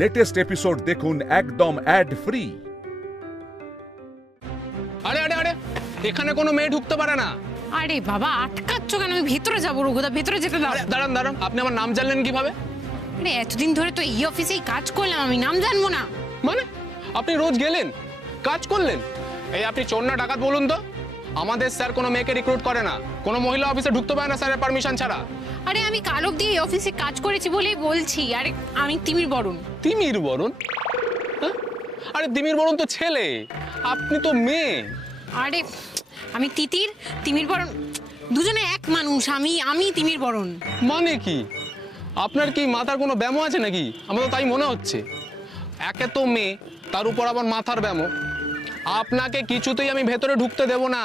Latest episode দেখুন একদম add free. আরে আরে আরে, এখানে কোনো মেয়ে ঢুকতে পারে না। আরে বাবা, আটকাচ্ছ কেন? আমি ভেতরে যাবো, রঘুদা ভেতরে যেতে দাও। দাঁড়ান দাঁড়ান, আপনি আমার নাম জানলেন কিভাবে? আরে এতদিন ধরে তো এই অফিসেই কাজ করলাম, আমি নাম জানবো না? মানে আপনি রোজ গেলেন, কাজ করলেন। এই আপনি চোর না ডাকাত বলুন তো? আমাদের স্যার কোনো মেয়েকে রিক্রুট করে না, কোনো মহিলা অফিসে ঢুকতে পারে না স্যারের পারমিশন ছাড়া। আরে আমি কাল অবধি এই অফিসে কাজ করেছি বলেই বলছি। আরে আমি তিমির বরণ। তিমির বরণ? হ্যাঁ? আরে তিমির বরণ তো ছেলে, আপনি তো মেয়ে। আরে আমি তিতির, তিমির বরণ দুজনে এক মানুষ। আমি তিমির বরণ। মানে কি? আপনার কি মাথার কোনো ব্যামো আছে নাকি? আমার তো তাই মনে হচ্ছে। একে তো মেয়ে, তার উপর আবার মাথার ব্যামো। আপনাকে কিছুতেই আমি ভেতরে ঢুকতে দেব না।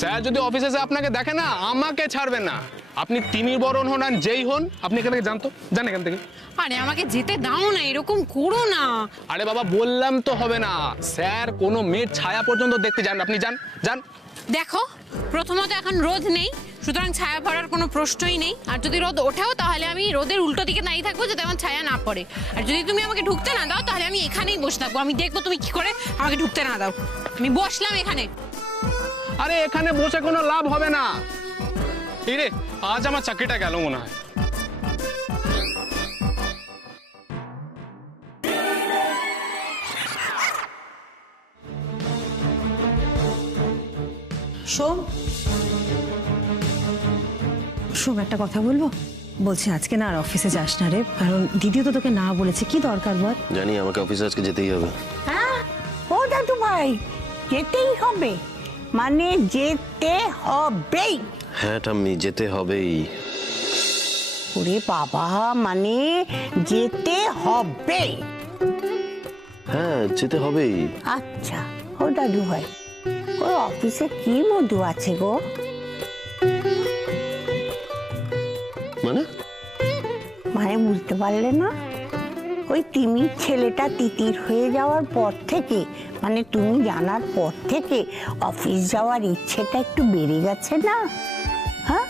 স্যার যদি অফিসে এসে আপনাকে দেখে না, আমাকে ছাড়বেন না। আপনি তিমির বরণ হন আর যেই হন, আপনি এখান থেকে জানতো, যান এখান থেকে। আরে আমাকে যেতে দাও না, এরকম করো না। আরে বাবা, বললাম তো হবে না। স্যার কোনো মেয়ের ছায়া পর্যন্ত দেখতে যান, আপনি যান যান। দেখো, প্রথমত এখন রোদ নেই, সুতরাং ছায়া পড়ার কোনো প্রশ্নই নেই। আর যদি রোদ ওঠেও তাহলে আমি রোদের উল্টো দিকে দাঁড়িয়ে থাকবো যাতে আমার ছায়া না পড়ে। আর যদি তুমি আমাকে ঢুকতে না দাও তাহলে আমি এখানেই বসে থাকবো। আমি দেখবো তুমি কি করে আমাকে ঢুকতে না দাও। আমি বসলাম এখানে। আরে এখানে বসে কোনো লাভ হবে না। এই রে, আজ আমার চাকরিটা গেল মনে হয়। শোন, একটা কথা বলবো? বলছি আজকে না আর অফিসে যাস না রে, কারণ দিদিও তো তোকে না বলেছে। কি দরকার বল? জানি আমাকে অফিসে আজকে যেতেই হবে। হ্যাঁ, ও দাদু ভাই, যেতেই হবে? মানে যেতে হবেই? হ্যাঁ ঠাম্মি, যেতে হবেই। ওরে বাবা, মানে যেতে হবে? হ্যাঁ, যেতে হবেই। আচ্ছা, ও দাদু ভাই, ওই অফিসে কি মধু আছে গো? মানে মানে বুঝতে পারলে না? ওই তিমির ছেলেটা তিতির হয়ে যাওয়ার পর থেকে, মানে তুমি জানার পর থেকে অফিস যাওয়ার ইচ্ছেটা একটু বেড়ে গেছে না? হ্যাঁ?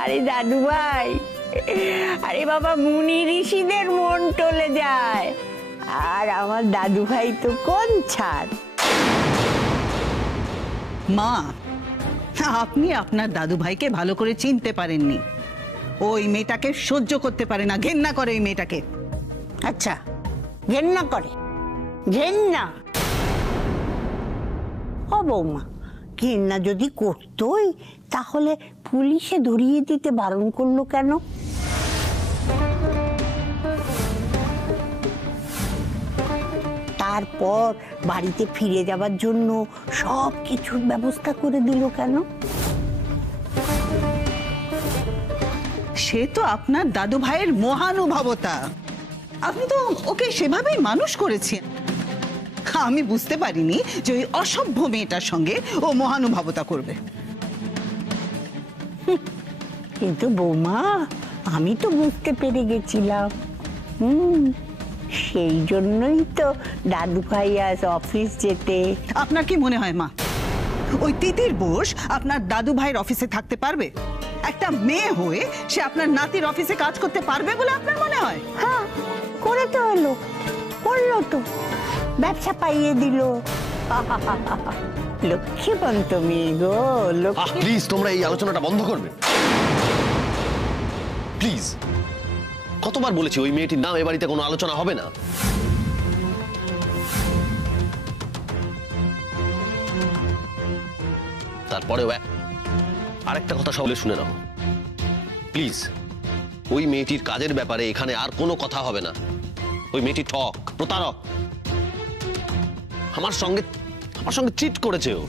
আরে দাদু ভাই, আরে বাবা, মুনি ঋষিদের মন টলে যায়, আর আমার দাদু ভাই তো কোন ছাড়। মা, আপনি আপনার দাদু ভাইকে ভালো করে চিনতে পারেননি। ওই মেয়েটাকে সহ্য করতে পারে না, ঘেন্না করে ওই মেয়েটাকে। আচ্ছা, ঘেন্না করে? ঘেন্না? ও বৌমা, ঘেন্না যদি করতোই তাহলে পুলিশে ধরিয়ে দিতে বারণ করলো কেন? তারপর বাড়িতে ফিরে যাবার জন্য সব কিছুর ব্যবস্থা করে দিল কেন? সে তো আপনার দাদু ভাইয়ের মহানুভবতা। আপনি তো ওকে সেভাবেই মানুষ করেছেন। আমি বুঝতে পারিনি যে ওই অসভ্য মেয়েটার সঙ্গে ও মহানুভবতা করবে। কিন্তু বৌমা, আমি তো বুঝতে পেরে গেছিলাম। সেই জন্যই তো দাদু ভাই আজ অফিস যেতে। আপনার কি মনে হয় মা, ওই তিতির বোস আপনার দাদু ভাইয়ের অফিসে থাকতে পারবে? একটা মেয়ে হয়ে সে আপনার নাতির অফিসে কাজ করতে পারবে বলে আপনার মনে হয়? হ্যাঁ, করে তো এলো, করলো তো, ব্যবসা পাইয়ে দিল। লক্ষ্মীবন্ত মেয়ে গো, লক্ষ্মী। প্লিজ তোমরা এই আলোচনাটা বন্ধ করবে প্লিজ। কতবার বলেছি ওই মেয়েটির নাম এ বাড়িতে কোনো আলোচনা হবে না। তারপরেও আরেকটা কথা সকলে শুনে নাও প্লিজ। ওই মেয়েটির কাজের ব্যাপারে এখানে আর কোনো কথা হবে না। ওই মেয়েটি ঠক, প্রতারক। আমার সঙ্গে চিট করেছে ও।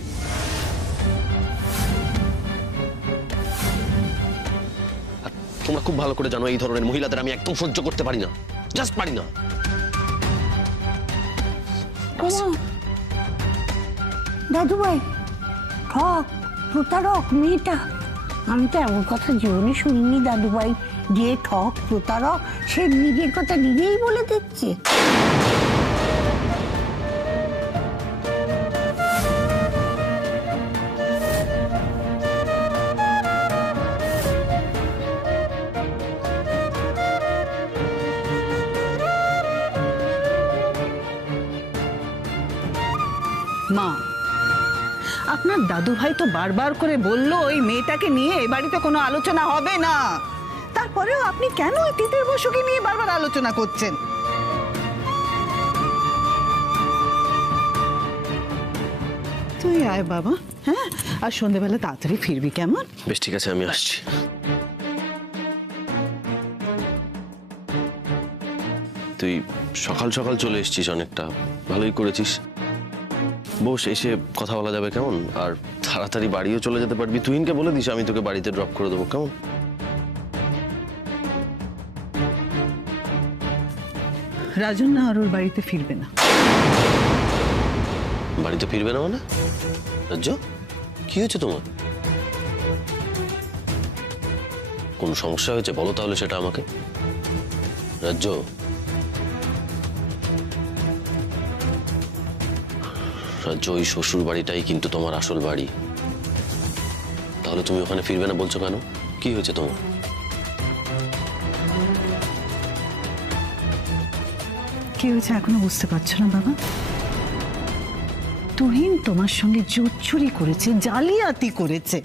তোমরা খুব ভালো করে জানো এই ধরনের মহিলাদের আমি একদম সহ্য করতে পারি না, জাস্ট পারি না। দাদু ভাই ঠক, প্রতারক মেয়েটা? আমি তো এমন কথা জীবনে শুনিনি দাদু ভাই, যে ঠক প্রতারক সে নিজের কথা নিজেই বলে দিচ্ছে। মা, আপনার দাদু ভাই তো বারবার করে বলল ওই মেয়েটাকে নিয়ে এ বাড়িতে কোনো আলোচনা হবে না। তারপরেও আপনি কেন ওই তিতির বসুকে নিয়ে বারবার আলোচনা করছেন? তুই আয় বাবা, হ্যাঁ, আর সন্ধ্যেবেলা তাড়াতাড়ি ফিরবি, কেমন? বেশ, ঠিক আছে, আমি আসছি। তুই সকাল সকাল চলে এসেছিস, অনেকটা ভালোই করেছিস। বস, এসে কথা বলা যাবে, কেমন? আর তাড়াতাড়ি বাড়িও চলে যেতে পারবি। তুহিনকে বলে দিস আমি তোকে বাড়িতে ড্রপ করে দেবো, কেমন? রাজন না আর ওর বাড়িতে ফিরবে না। বাড়িতে ফিরবে না মানে? রাজ্য, কি হয়েছে তোমার? কোন সমস্যা হয়েছে বলো তাহলে সেটা আমাকে। রাজ্য, রাজ্য, ওই শ্বশুর বাড়িটাই কিন্তু তোমার আসল বাড়ি। তাহলে তুমি ওখানে ফিরবে না বলছো কেন? কি হয়েছে তোমার? কি হয়েছে এখনো বুঝতে পারছো না বাবা? তুহিন তোমার সঙ্গে জোচ্চুরি করেছে, জালিয়াতি করেছে।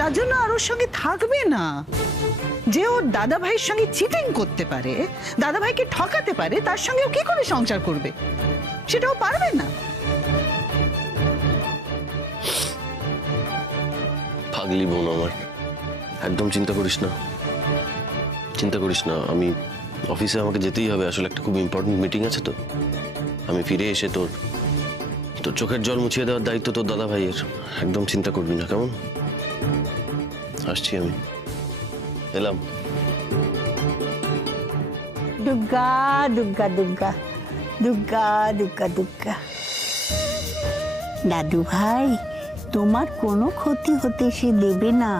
রাজন আর ওর সঙ্গে থাকবে না। যে ওর দাদা ভাইয়ের সঙ্গে চিটিং করতে পারে, দাদা ভাইকে ঠকাতে পারে, তার সঙ্গে ও কি করে সংসার করবে? সেটাও পারবে না। পাগলি বোন আমার, একদম চিন্তা করিস না, চিন্তা করিস না। আমি অফিসে, আমাকে যেতেই হবে, আসলে একটা খুব ইম্পর্টেন্ট মিটিং আছে। তো আমি ফিরে এসে তোর চোখের জল মুছিয়ে দেওয়ার দায়িত্ব তোর দাদা ভাইয়ের। একদম চিন্তা করবি না, কেমন? আসছি আমি, এলাম। দুর্গা দুর্গা দুর্গা দুর্গা দুর্গা দুর্গা। দাদু ভাই, তোমার কোনো ক্ষতি হতে সে দেবে না।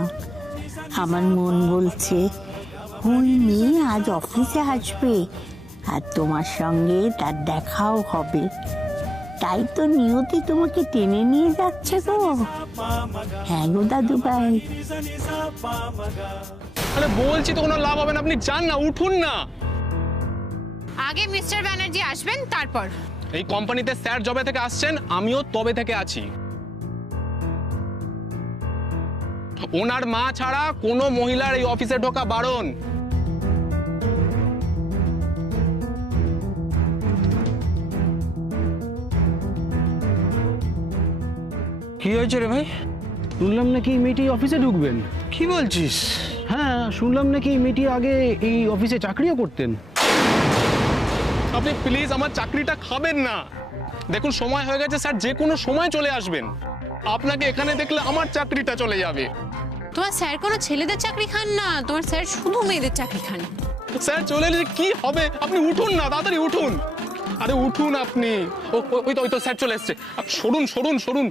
আমার মন বলছে ওই মেয়ে আজ অফিসে আসবে আর তোমার সঙ্গে তার দেখাও হবে। তাই তো নিয়তি তোমাকে টেনে নিয়ে যাচ্ছে গো। হ্যাঁ গো দাদু ভাই। আরে বলছি তো কোনো লাভ হবে না, আপনি যান না, উঠুন না। আগে মিস্টার ব্যানার্জি আসবেন, তারপর। এই কোম্পানিতে স্যার যবে থেকে আসছেন, আমিও তবে থেকে আছি। ওনার মা ছাড়া কোনো মহিলার এই অফিসে ঢোকা বারণ। কি হয়েছে রে ভাই? শুনলাম নাকি এই মেয়েটি অফিসে ঢুকবেন। কি বলছিস? হ্যাঁ, শুনলাম নাকি এই মেয়েটি আগে এই অফিসে চাকরিও করতেন। আপনি প্লিজ আমার চাকরিটা খাবেন না। দেখুন, সময় হয়ে গেছে স্যার, যে কোনো সময় চলে আসবেন। আপনাকে এখানে দেখলে আমার চাকরিটা চলে যাবে। তোমার স্যার কোনো ছেলেদের চাকরি খান না, তোমার স্যার শুধু মেয়েদের চাকরি খান। স্যার চলে এলে কি হবে? আপনি উঠুন না, তাড়াতাড়ি উঠুন। আরে উঠুন আপনি। ওই তো স্যার চলে এসছে। সরুন সরুন সরুন।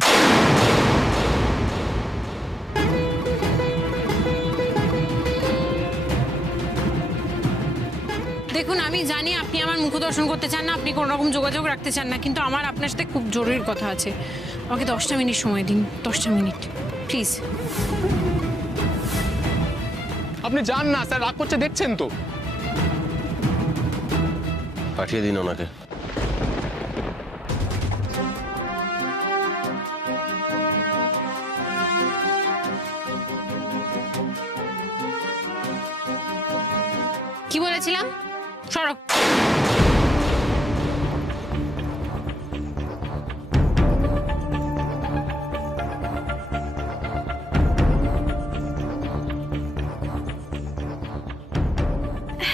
দেখুন, আমি জানি আপনি আমার মুখ দর্শন করতে চান না, আপনি কোনো রকম যোগাযোগ রাখতে চান না, কিন্তু আমার আপনার সাথে খুব জরুরি কথা আছে। আমাকে 10টা মিনিট সময় দিন, 10টা মিনিট প্লিজ। আপনি যান না, স্যার রাগ করছে, দেখছেন তো। পাঠিয়ে দিন ওনাকে। কি বলেছিলাম? সরো।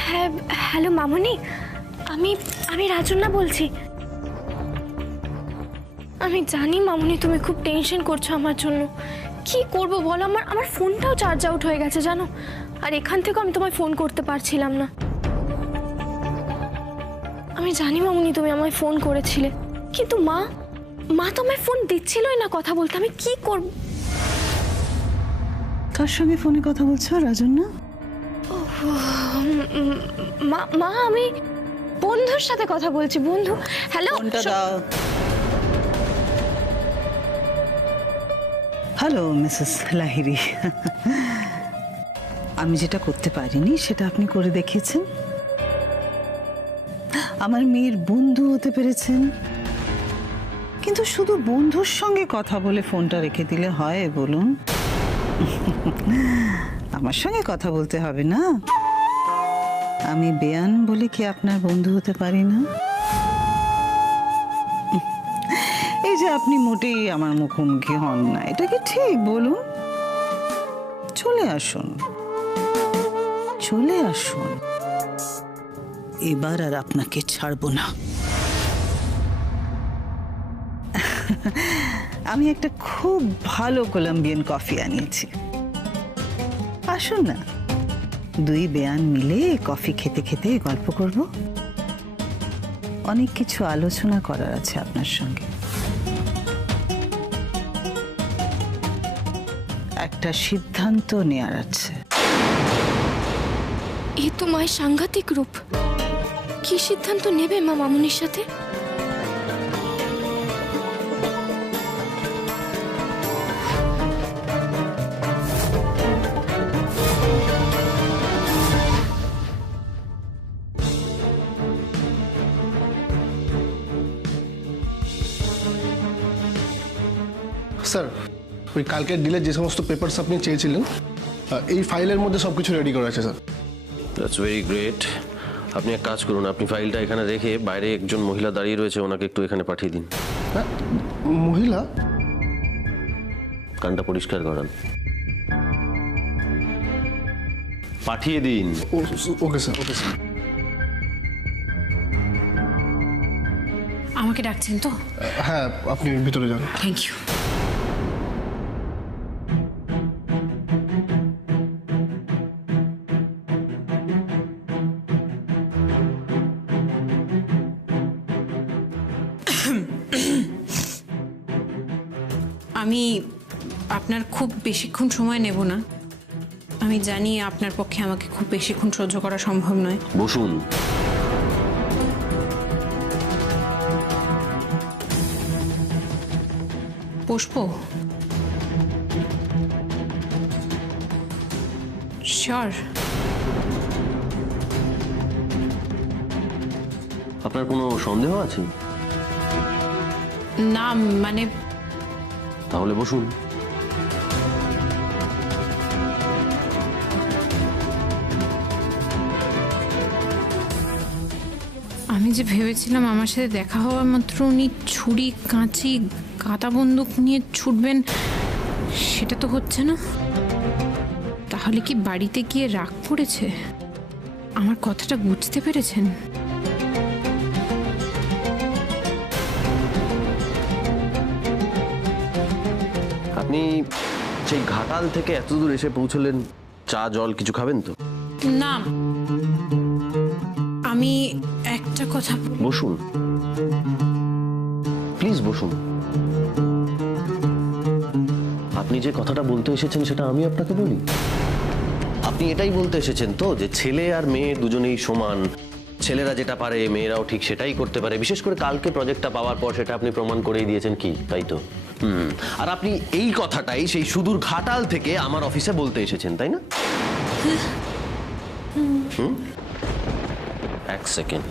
হ্যাঁ, হ্যালো মামনি, আমি রাজন্না বলছি। আমি জানি মামনি তুমি খুব টেনশন করছো আমার জন্য। কি করব বলো, আমার ফোনটাও চার্জ আউট হয়ে গেছে জানো, আর এখান থেকেও আমি তোমায় ফোন করতে পারছিলাম না। আমি জানি মামনি তুমি আমায় ফোন করেছিলে, কিন্তু মা তো আমায় ফোন দিচ্ছিলই না কথা বলতে। আমি কি করব? কার সঙ্গে ফোনে কথা বলছো রাজন্না? মা আমি বন্ধুর সাথে কথা বলছি। বন্ধু, হ্যালো। Hello Mrs Lahiri. আমি যেটা করতে পারিনি সেটা আপনি করে দেখিয়েছেন। আমার মেয়ের বন্ধু হতে পেরেছেন, কিন্তু শুধু বন্ধুর সঙ্গে কথা বলে ফোনটা রেখে দিলে হয় বলুন? আমার সঙ্গে কথা বলতে হবে না? আমি বেয়ান বলে কি আপনার বন্ধু হতে পারি না? এই যে আপনি মোটেই আমার মুখোমুখি হন না, এটা কি ঠিক বলুন? চলে আসুন, চলে আসুন, এবার আর আপনাকে ছাড়বো না। আমি একটা খুব ভালো কলম্বিয়ান কফি আনিয়েছি, আসুন না, দুই বেয়ান মিলে কফি খেতে খেতে গল্প করব। অনেক কিছু আলোচনা করার আছে আপনার সঙ্গে। একটা সিদ্ধান্ত নেওয়ার আছে। এ তো মায়ের সাংঘাতিক রূপ। কি সিদ্ধান্ত নেবে মা মামুনির সাথে? স্যার, ওই কালকের ডিলে যে সমস্ত পেপারস আপনি চেয়েছিলেন, এই ফাইলের মধ্যে সব কিছু রেডি করা আছে স্যার। That's very great. আপনি এক কাজ করুন, আপনি ফাইলটা এখানে রেখে বাইরে একজন মহিলা দাঁড়িয়ে রয়েছে, ওনাকে একটু এখানে পাঠিয়ে দিন। হ্যাঁ, মহিলা? কানটা পরিষ্কার করান, পাঠিয়ে দিন। Okay sir, okay sir. আমাকে ডাকছেন তো? হ্যাঁ, আপনি ভিতরে যান। Thank you. আমি আপনার খুব বেশিক্ষণ সময় নেব না। আমি জানি আপনার পক্ষে আমাকে খুব বেশিক্ষণ সহ্য করা সম্ভব নয়। বসুন। পুষ্প, শিওর? আপনার কোনো সন্দেহ আছে? না, মানে তাহলে বসুন। আমি যে ভেবেছিলাম আমার সাথে দেখা হওয়ার মাত্র উনি ছুরি, কাঁচি, কাঁটা বন্দুক নিয়ে ছুটবেন, সেটা তো হচ্ছে না। তাহলে কি বাড়িতে গিয়ে রাগ পড়েছে? আমার কথাটা বুঝতে পেরেছেন? আপনি সেই ঘাটাল থেকে এত দূর এসে পৌঁছলেন, চা জল কিছু খাবেন তো? না, আমি একটা কথা। বসুন প্লিজ, বসুন। আপনি যে কথাটা বলতে এসেছেন সেটা আমি আপনাকে বলি। আপনি এটাই বলতে এসেছেন তো যে ছেলে আর মেয়ে দুজনেই সমান, ছেলেরা যেটা পারে মেয়েরাও ঠিক সেটাই করতে পারে। বিশেষ করে কালকে প্রজেক্টটা পাওয়ার পর সেটা আপনি প্রমাণ করেই দিয়েছেন, কি তাই তো? আর আপনি এই কথাটাই সেই সুদূর ঘাটাল থেকে আমার অফিসে বলতে এসেছেন, তাই না? এক সেকেন্ড।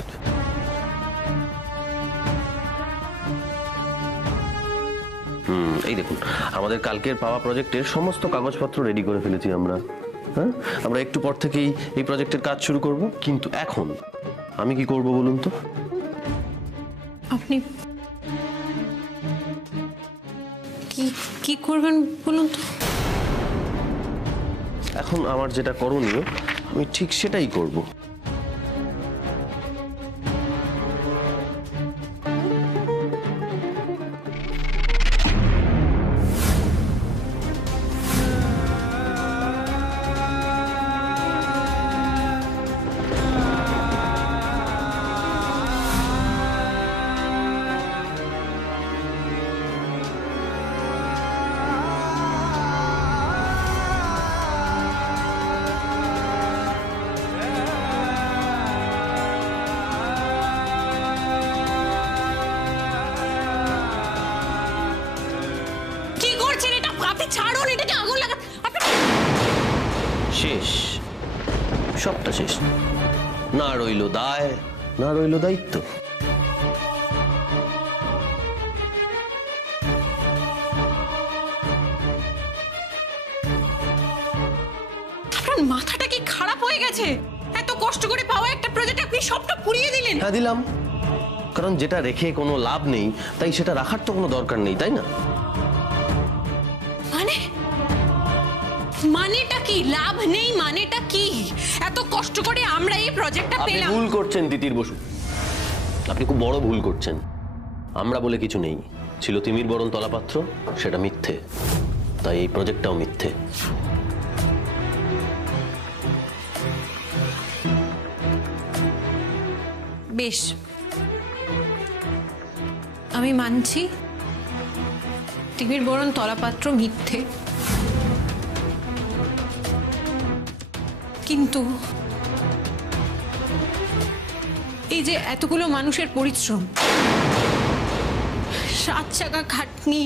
এই দেখুন, আমাদের কালকের পাওয়া প্রজেক্টের সমস্ত কাগজপত্র রেডি করে ফেলেছি আমরা। হ্যাঁ, আমরা একটু পর থেকেই এই প্রজেক্টের কাজ শুরু করব। কিন্তু এখন আমি কি করব বলুন তো? আপনি কি করবেন বলুন তো? এখন আমার যেটা করণীয় আমি ঠিক সেটাই করব। শেষ, সবটা শেষ। না রইল দায়, না রইল দায়িত্ব। লেগেছে? এত কষ্ট করে পাওয়া একটা প্রজেক্ট আপনি সবটা পুড়িয়ে দিলেন। হ্যাঁ দিলাম, কারণ যেটা রেখে কোনো লাভ নেই তাই সেটা রাখার তো কোনো দরকার নেই, তাই না? মানে মানেটা কি? লাভ নেই মানেটা কি? এত কষ্ট করে আমরা এই প্রজেক্টটা আপনি পেলাম। ভুল করছেন তিতির বসু, আপনি খুব বড় ভুল করছেন। আমরা বলে কিছু নেই, ছিল তিমির বরণ তলাপাত্র, সেটা মিথ্যে, তাই এই প্রজেক্টটাও মিথ্যে। বেশ, আমি মানছি তিমির বরণ তলাপাত্র মিথ্যে, কিন্তু এই যে এতগুলো মানুষের পরিশ্রম, 7 চাকা খাটনি,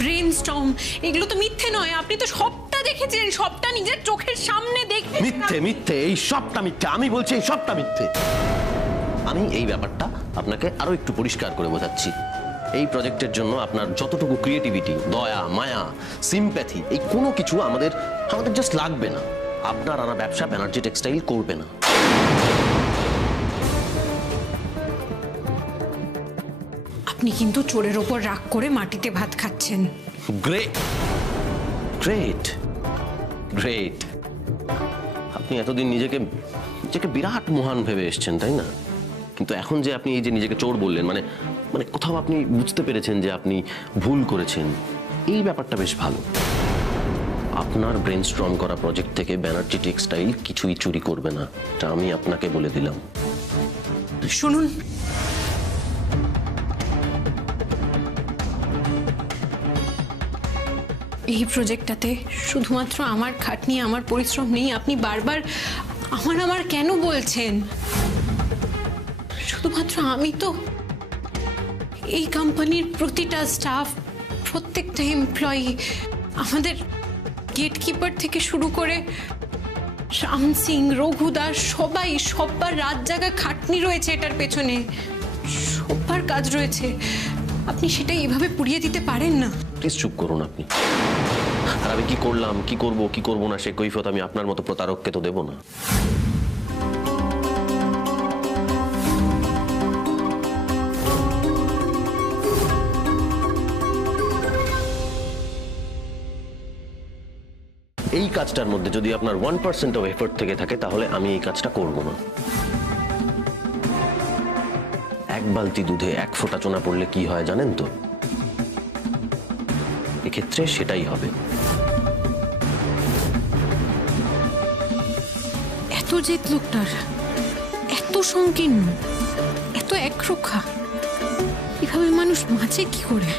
ব্রেনস্টর্ম, এগুলো তো মিথ্যে নয়। আপনি তো সবটা দেখেছিলেন, সবটা নিজের চোখের সামনে দেখে। মিথ্যে মিথ্যে, এই সবটা মিথ্যে। আমি বলছি এই সবটা মিথ্যে। আমি এই ব্যাপারটা আপনাকে আরো একটু পরিষ্কার করে বোঝাচ্ছি। এই প্রজেক্টের জন্য আপনার যতটুকু ক্রিয়েটিভিটি, দয়া, মায়া, সিম্প্যাথি, এই কোনো কিছু আমাদের জাস্ট লাগবে না। আপনার আনা ব্যবসা ব্যানার্জি টেক্সটাইল করবে না। আপনি কিন্তু চোরের ওপর রাগ করে মাটিতে ভাত খাচ্ছেন। Great great great. আপনি এতদিন নিজেকে বিরাট মহান ভেবে এসেছেন, তাই না? কিন্তু এখন যে আপনি এই যে নিজেকে চোর বললেন, মানে মানে কোথাও আপনি বুঝতে পেরেছেন যে আপনি ভুল করেছেন। এই ব্যাপারটা বেশ ভালো। আপনার ব্রেনস্টর্ম করা প্রজেক্ট থেকে ব্যানার্জি টেক্সটাইল কিছুই চুরি করবে না, এটা আমি আপনাকে বলে দিলাম। শুনুন, এই প্রজেক্টটাতে শুধুমাত্র আমার খাটনি, আমার পরিশ্রম নেই। আপনি বারবার আমার কেন বলছেন? শুধুমাত্র আমি তো এই কোম্পানির প্রতিটা স্টাফ, প্রত্যেকটা এমপ্লয়ি, আমাদের গেটকিপার থেকে শুরু করে শ্যাম সিং, রঘু দাস, সবার রাত জাগা খাটনি রয়েছে এটার পেছনে, সবার কাজ রয়েছে। আপনি সেটা এভাবে পুড়িয়ে দিতে পারেন না। প্লিজ চুপ করুন আপনি। আর আমি কি করলাম, কি করব না, সে কৈফিয়ত আমি আপনার মতো প্রতারককে তো দেব না। এই কাজটার মধ্যে যদি আপনার 1% অফ এফোর্ট থেকে থাকে তাহলে আমি এই কাজটা করব না। 1 বালতি দুধে 1 ফোঁটা চোনা পড়লে কি হয় জানেন তো? এক্ষেত্রে সেটাই হবে। এত জেদ লোকটার, এত সংকীর্ণ, এত একরোখা, এভাবে মানুষ বাঁচে কি করে?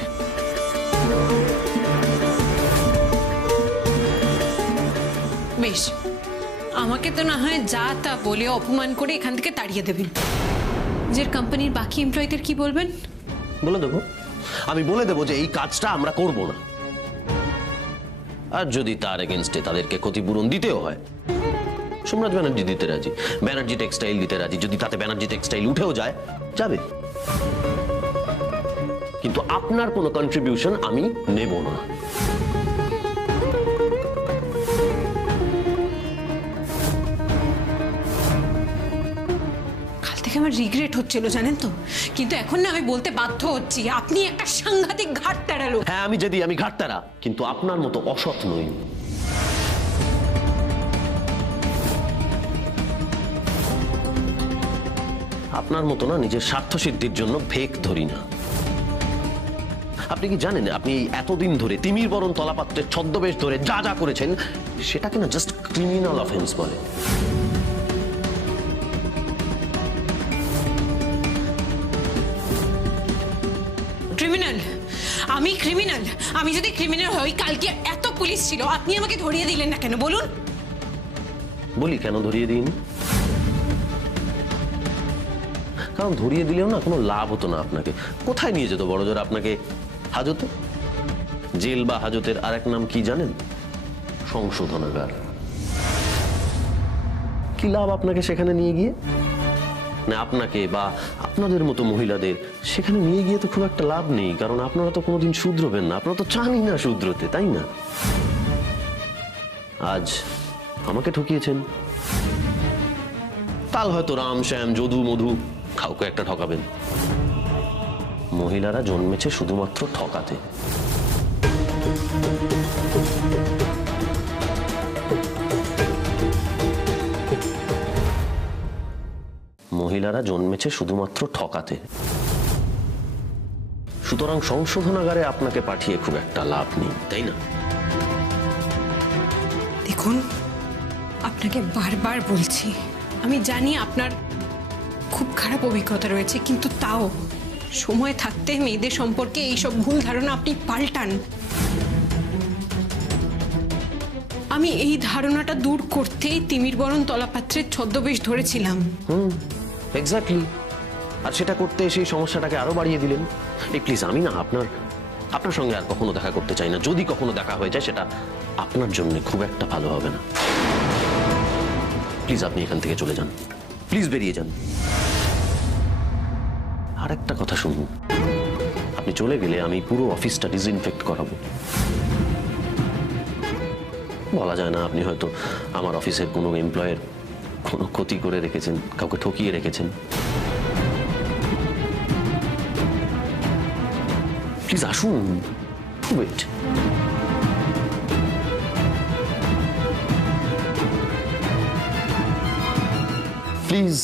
বেশ, আমাকে তো না হয় যা তা বলে অপমান করে এখান থেকে তাড়িয়ে দেবেন। নিজের কোম্পানির বাকি এমপ্লয়ীদের কি বলবেন? বলে দেবো, আমি বলে দেবো যে এই কাজটা আমরা করব না। আর যদি তার এগেইনস্টে তাদেরকে ক্ষতিপূরণ দিতেও হয়, সোমরাজ ব্যানার্জি দিতে রাজি, ব্যানার্জি টেক্সটাইল দিতে রাজি। যদি তাতে ব্যানার্জি টেক্সটাইল উঠেও যায়, যাবে, কিন্তু আপনার কোনো কন্ট্রিবিউশন আমি নেব না। আমার রিগ্রেট হচ্ছিল জানেন তো, কিন্তু এখন না আমি বলতে বাধ্য হচ্ছি, আপনি একটা সাংঘাতিক ঘাটতারা লোক। হ্যাঁ, আমি ঘাটতারা, কিন্তু আপনার মতো অসৎ নই। আপনার মতো না নিজের স্বার্থ সিদ্ধির জন্য ভেক ধরি না। আপনি কি জানেন আপনি এতদিন ধরে তিমির বরণ তলাপাত্রের ছদ্মবেশ ধরে যা যা করেছেন সেটাকে না জাস্ট ক্রিমিনাল অফেন্স বলে। ক্রিমিনাল? আমি ক্রিমিনাল? আমি যদি ক্রিমিনাল হই, কালকে এত পুলিশ ছিল, আপনি আমাকে ধরিয়ে দিলেন না কেন বলুন? বলি কেন ধরিয়ে দিন? কারণ ধরিয়ে দিলেও না কোনো লাভ হতো না আপনাকে। কোথায় নিয়ে যেত বড়জোর আপনাকে? হাজতে। জেল বা হাজতের আরেক নাম কি জানেন? সংশোধনাগার। কি লাভ আপনাকে সেখানে নিয়ে গিয়ে? না আপনাকে বা আপনাদের মতো মহিলাদের সেখানে নিয়ে গিয়ে তো খুব একটা লাভ নেই, কারণ আপনারা তো কোনোদিন শুধরবেন না, আপনারা তো চানই না শুধরোতে, তাই না? আজ আমাকে ঠকিয়েছেন, কাল হয়তো রাম শ্যাম যদু মধু কাউকে একটা ঠকাবেন। মহিলারা জন্মেছে শুধুমাত্র ঠকাতে। মহিলারা জন্মেছে শুধুমাত্র ঠকাতে। সুতরাং সংশোধনাগারে আপনাকে পাঠিয়ে খুব একটা লাভ নেই, তাই না? দেখুন, আপনাকে বারবার বলছি, আমি জানি আপনার খুব খারাপ অভিজ্ঞতা রয়েছে, কিন্তু তাও সময় থাকতে মেয়েদের সম্পর্কে এইসব ভুল ধারণা আপনি পাল্টান। আমি এই ধারণাটা দূর করতেই তিমির বরণ তলাপাত্রের ছদ্মবেশ ধরেছিলাম। এক্স্যাক্টলি। আর সেটা করতে সেই সমস্যাটাকে আরো বাড়িয়ে দিলেন। এই প্লিজ, আমি না আপনার সঙ্গে আর কখনো দেখা করতে চাই না। যদি কখনো দেখা হয়ে যায় সেটা আপনার জন্য খুব একটা ভালো হবে না। প্লিজ আপনি এখান থেকে চলে যান, প্লিজ বেরিয়ে যান। আর একটা কথা শুনুন, আপনি চলে গেলে আমি পুরো অফিসটা ডিসইনফেক্ট করাবো। বলা যায় না, আপনি হয়তো আমার অফিসের কোনো এমপ্লয়ের কোনো ক্ষতি করে রেখেছেন, কাউকে ঠকিয়ে রেখেছেন। প্লিজ আসুন, ওয়েট। প্লিজ।